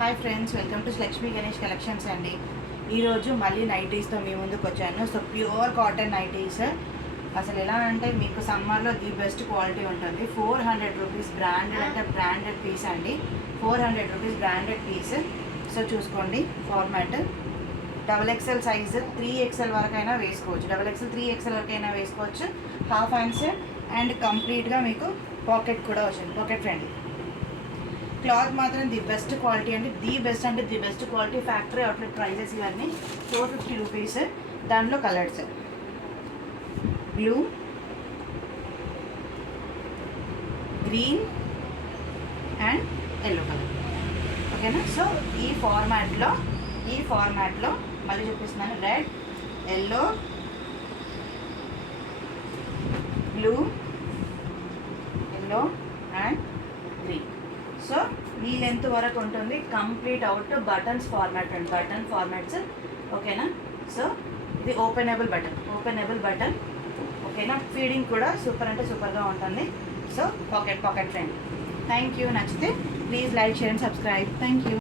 Hi friends, welcome to Lakshmi Ganesh collections అండి. ఈరోజు మళ్ళీ నైటీస్తో మీ ముందుకు వచ్చాను. So pure cotton nighties. అసలు ఎలా అంటే మీకు సమ్మర్లో ది బెస్ట్ క్వాలిటీ ఉంటుంది. 400 రూపీస్ బ్రాండెడ్ అంటే బ్రాండెడ్ పీస్ అండి. 400 రూపీస్ బ్రాండెడ్ పీస్. సో చూసుకోండి ఫార్మాట్. XXL సైజు 3XL వరకైనా వేసుకోవచ్చు. XXL 3XL వరకైనా వేసుకోవచ్చు. హాఫ్ హ్యాండ్స్ అండ్ కంప్లీట్గా మీకు పాకెట్ కూడా వచ్చింది, పాకెట్ ఫ్రెండ్లీ. క్లాత్ మాత్రం ది బెస్ట్ క్వాలిటీ అండి. The best quality. Factory outlet prices ఇవన్నీ 450 రూపీస్. దాంట్లో colours blue, green and yellow colour. ఓకేనా? సో ఈ ఫార్మాట్లో మళ్ళీ చూపిస్తున్నాను. Red, yellow, blue, yellow and green. So ఈ లెంత్ వరకు ఉంటుంది. కంప్లీట్ అవుట్ బటన్స్ ఫార్మాట్ అండి, బటన్ ఫార్మాట్స్. ఓకేనా? సో ఇది ఓపెనబుల్ బటన్. ఓకేనా? ఫీడింగ్ కూడా సూపర్ అంటే సూపర్గా ఉంటుంది. So pocket friend. Thank you. నచ్చితే please like, share and subscribe. Thank you.